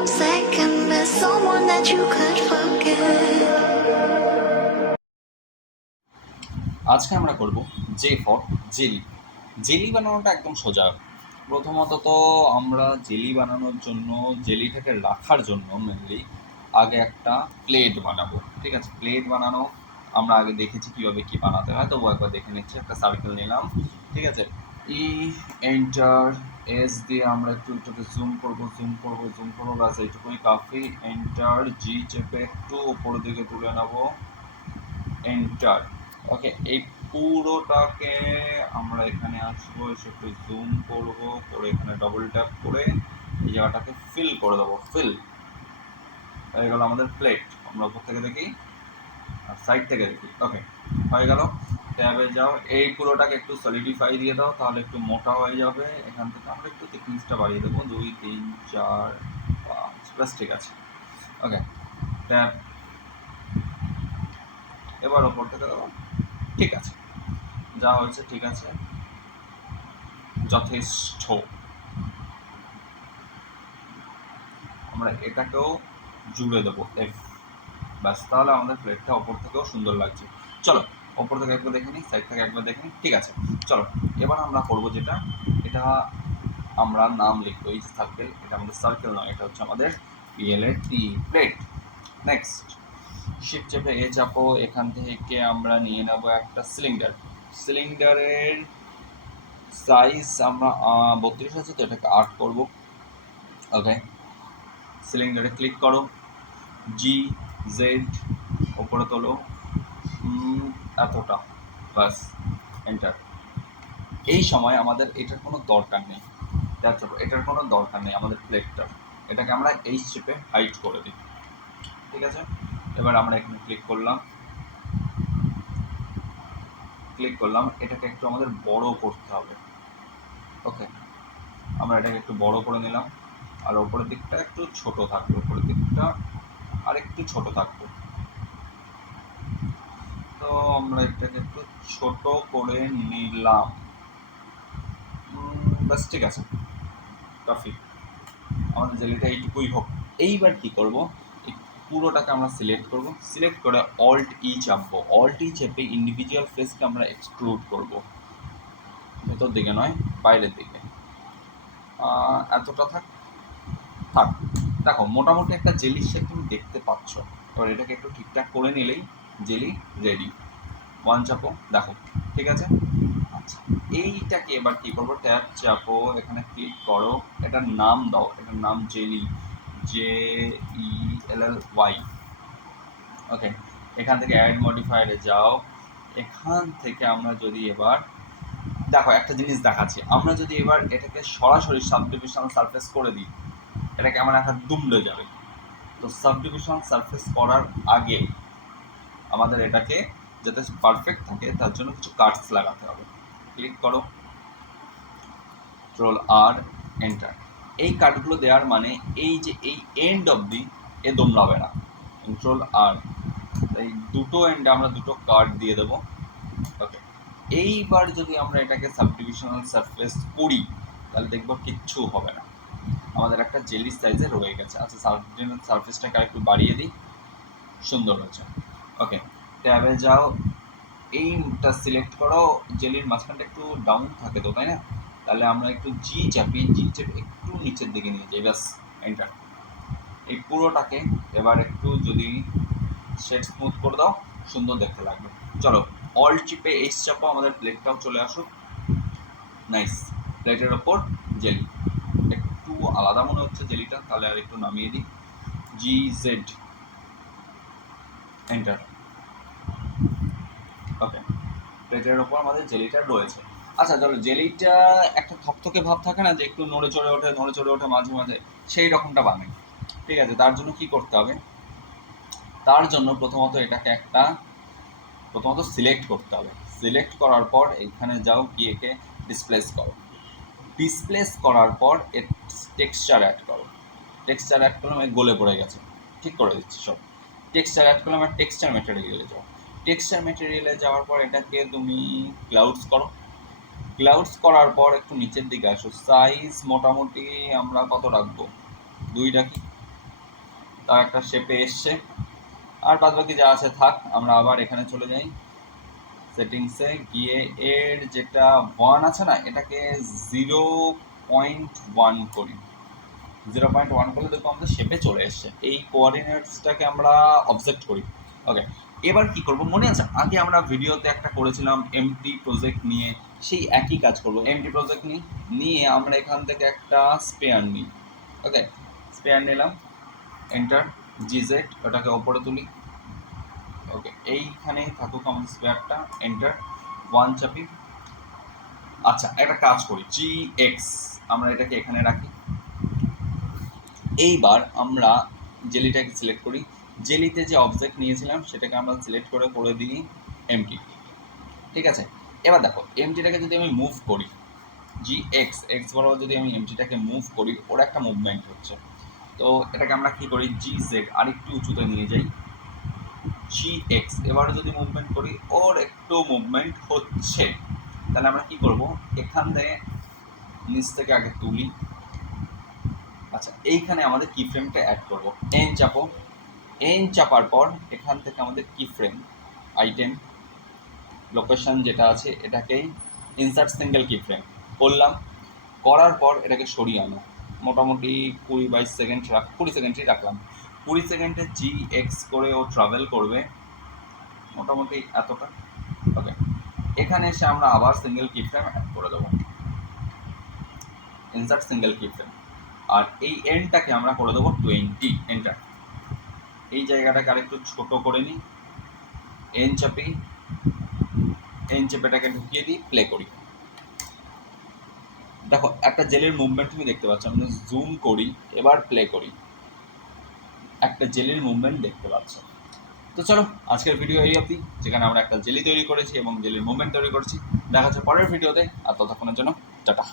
from second best, someone that you could forget. আজকে আমরা করব জে ফর জেলি। জেলি বানানোটা একদম সোজা। প্রথমত তো আমরা জেলি বানানোর জন্য, জেলিটাকে রাখার জন্য মেনলি আগে একটা প্লেট বানাবো। ঠিক আছে, প্লেট বানানো আমরা আগে দেখেছি কীভাবে কী বানাতে হয়, তবু একবার দেখে নিচ্ছি। একটা সার্কেল নিলাম, ঠিক আছে। ই এন্টার এস দিয়ে আমরা একটু এটাকে জুম করবো, ব্যাস এইটুকুই কাফি। এন্টার জি চেপে একটু উপরের দিকে তুলে নেবো, এন্টার। ওকে, এই পুরোটাকে আমরা এখানে আসবো, এসে একটু জুম করবো, করে এখানে ডবল ট্যাপ করে এই জায়গাটাকে ফিল করে দেবো। ফিল হয়ে গেল আমাদের প্লেট। আমরা উপর থেকে দেখি আর সাইড থেকে দেখি। ওকে, হয়ে গেল। ট্যাবে যাও, এই পুরোটাকে একটু সলিডিফাই দিয়ে দাও, তাহলে একটু মোটা হয়ে যাবে। এখান থেকে আমরা একটু থিকনেসটা বাড়িয়ে দেবো, 2 3 4 5 প্লাস। ঠিক আছে, ওকে। ট্যাব এবার ওপর থেকে দেবো। ঠিক আছে, যা হয়েছে ঠিক আছে, যথেষ্ট। আমরা এটাকেও জুড়ে দেবো এফ, ব্যাস। তাহলে আমাদের প্লেটটা ওপর থেকেও সুন্দর লাগছে। চলো ওপর থেকে একবার দেখে নিই, সাইড থেকে একবার দেখে নিই। ঠিক আছে, চলো এবার আমরা করবো যেটা, এটা আমরা নাম লিখবো। এই যে সার্কেল, এটা আমাদের সার্কেল নয়, এটা হচ্ছে আমাদের পিএলএটি প্লেট। নেক্সট শিফট চেপে এ চাপো, এখান থেকে আমরা নিয়ে নেবো একটা সিলিন্ডার। সিলিন্ডারের সাইজ আমরা 32 আছে, তো এটাকে 8 করবো। ওকে, সিলিন্ডারে ক্লিক করো, জি জেড ওপরে তোলো, এতটা, বাস, এন্টার। এই সময় আমাদের এটার কোনো দরকার নেই, দেখো এটার কোনো দরকার নেই আমাদের প্লেটটার। এটাকে আমরা এই শেপে হাইট করে দিই। ঠিক আছে, এবার আমরা এখানে ক্লিক করলাম, এটাকে একটু আমাদের বড় করতে হবে। ওকে, আমরা এটাকে একটু বড় করে নিলাম, আর ওপরের দিকটা একটু ছোট থাকবে, উপরের দিকটা আর একটু ছোট থাকবে। তো আমরা এটাকে একটু ছোট করে নিলাম, ব্যাস। ঠিক আছে, কাফি। আমাদের জেলিটা এইটুকুই হোক। এইবার কি করব, এই পুরোটাকে আমরা সিলেক্ট করব, সিলেক্ট করে অল্ট ই চাপবো। অল্ট ই চেপে ইন্ডিভিজুয়াল ফেসকে আমরা এক্সক্লুড করব, ভেতর দিকে নয়, বাইরের দিকে। এতটা থাক। দেখো মোটামুটি একটা জেলির শেপ তুমি দেখতে পাচ্ছ। এবার এটাকে একটু ঠিকঠাক করে নিলেই জেলি রেডি। 1 চাপো, দেখো ঠিক আছে। আচ্ছা, এইটাকে এবার কি করবো, ট্যাব চাপো, এখানে ক্লিক করো, এটার নাম দাও, এটার নাম জেলি, JELLY। ওকে, এখান থেকে অ্যাড মডিফায়ারে যাও। এখান থেকে আমরা যদি এবার দেখো একটা জিনিস দেখাচ্ছি, আমরা যদি এবার এটাকে সরাসরি সাবডিভিশনাল সারফেস করে দিই, এটা কেমন একটা দুমড়ে যাবে। তো সাবডিভিশনাল সারফেস করার আগে আমাদের এটাকে যাতে পারফেক্ট থাকে তার জন্য কিছু কাটস লাগাতে হবে। ক্লিক করো, কন্ট্রোল আর, এন্টার। এই কাটগুলো দেওয়ার মানে এই যে এই এন্ড অবধি এ দমড়াবে না। কন্ট্রোল আর, এই দুটো এন্ডে আমরা দুটো কাট দিয়ে দেবো। ওকে, এইবার যদি আমরা এটাকে সাবডিভিশনাল সারফেস করি তাহলে দেখবো কিচ্ছু হবে না, আমাদের একটা জেলি সাইজে রয়ে গেছে। আচ্ছা, সাবডিভিশনাল সারফেসটাকে একটু বাড়িয়ে দিই, সুন্দর হয়েছে। ওকে, ট্যাবে যাও, এইটা সিলেক্ট করো। জেলির মাঝখানটা একটু ডাউন থাকে তো, তাই না? তাহলে আমরা একটু জি চাপি, জি চেপে একটু নিচের দিকে নিয়ে যাই, ব্যাস, এন্টার। এই পুরোটাকে এবার একটু যদি শেড স্মুথ করে দাও, সুন্দর দেখতে লাগবে। চলো অল্ট চিপে এইচ চাপো, আমাদের প্লেটটাও চলে আসুক। নাইস, প্লেটের ওপর জেলি। একটু আলাদা মনে হচ্ছে জেলিটা, তাহলে আর একটু নামিয়ে দিই, জি জেড, এন্টার। ওকে, প্লেটের ওপর আমাদের জেলিটা রয়েছে। আচ্ছা চলো, জেলিটা একটা থকথকে ভাব থাকে না, যে একটু নড়ে চড়ে ওঠে মাঝে মাঝে, সেই রকমটা বানাই। ঠিক আছে, তার জন্য কি করতে হবে, তার জন্য প্রথমত এটাকে প্রথমত সিলেক্ট করতে হবে। সিলেক্ট করার পর এখানে যাও, গিয়ে একে ডিসপ্লেস করো। ডিসপ্লেস করার পর এর টেক্সচার অ্যাড করো। টেক্সচার অ্যাড করলাম, গলে পড়ে গেছে, ঠিক করে দিচ্ছি সব। টেক্সচার অ্যাড করলাম, আর টেক্সচার ম্যাটেরিয়ালে যাও। টেক্সচার ম্যাটেরিয়ালে যাওয়ার পর এটাকে তুমি ক্লাউডস করো। ক্লাউডস করার পর একটু নিচের দিকে আসো, সাইজ মোটামুটি আমরা কত রাখবো, 2 রাখি। তাও একটা শেপে এসছে। আর বাদ বাকি যা আছে থাক, আমরা আবার এখানে চলে যাই সেটিংসে গিয়ে এর যেটা 1 আছে না, এটাকে 0.1 করি। 0.1 করলে দেখবো আমাদের শেপে চলে এসছে। এই কোঅর্ডিনেটসটাকে আমরা অবজেক্ট করি। ওকে, এবার কি করব মনে আছে আগে আমরা ভিডিওতে একটা করেছিলাম এমটি প্রজেক্ট নিয়ে, সেই একই কাজ করব। এমটি প্রজেক্ট নিয়ে আমরা এখান থেকে একটা স্পেয়ার নিই। ওকে, স্পেয়ার নিলাম, এন্টার, জিজেড ওটাকে ওপরে তুলি। ওকে, এইখানেই থাকুক আমাদের স্পেয়ারটা, এন্টার, 1 চাপি। আচ্ছা, একটা কাজ করি, GX আমরা এটাকে এখানে রাখি। এইবার আমরা জেলিটাকে সিলেক্ট করি। জেলিতে যে অবজেক্ট নিয়েছিলাম সেটাকে আমরা সিলেক্ট করে দিই এমটি। ঠিক আছে, এবার দেখো এমটিটাকে যদি আমি মুভ করি, GX বরাবর যদি আমি এমটিটাকে মুভ করি, ওর একটা মুভমেন্ট হচ্ছে। তো এটাকে আমরা কি করি, GZ আর একটু উঁচুতে নিয়ে যাই, GX এবারে যদি মুভমেন্ট করি, ওর একটু মুভমেন্ট হচ্ছে। তাহলে আমরা কি করব, এখান থেকে নিচ থেকে আগে তুলি। আচ্ছা, এইখানে আমাদের কি ফ্রেমটা অ্যাড করব, এন চাপো, এন চাপার পর এখান থেকে আমাদের কি ফ্রেম আইটেম লোকেশন যেটা আছে এটাকেই ইনসার্ট সিঙ্গেল কি ফ্রেম করলাম। করার পর এটাকে সরিয়ে আনো, মোটামুটি 20 সেকেন্ড 20 সেকেন্ডই রাখলাম। 20 সেকেন্ডে GX করে ও ট্রাভেল করবে মোটামুটি এতটা। ওকে, এখানে এসে আমরা আবার সিঙ্গেল কি ফ্রেম অ্যাড করে দেবো, ইনসার্ট সিঙ্গেল কি ফ্রেম। আর এই এন্ডটাকে আমরা করে দেবো 20, এন্টার। এই জায়গাটাকে আরেকটু ছোট করে নিই, এন চাপি, এন চেপেটাকে ঢুকিয়ে দিই, প্লে করি। দেখো একটা জেলের মুভমেন্ট তুমি দেখতে পাচ্ছ, আমি জুম করি, এবার প্লে করি, একটা জেলের মুভমেন্ট দেখতে পাচ্ছ। তো চলো আজকের ভিডিও এই অবধি, যেখানে আমরা একটা জেলি তৈরি করেছি এবং জেলির মুভমেন্ট তৈরি করেছি। দেখা হচ্ছে পরের ভিডিওতে, আর ততক্ষণের জন্য টাটা।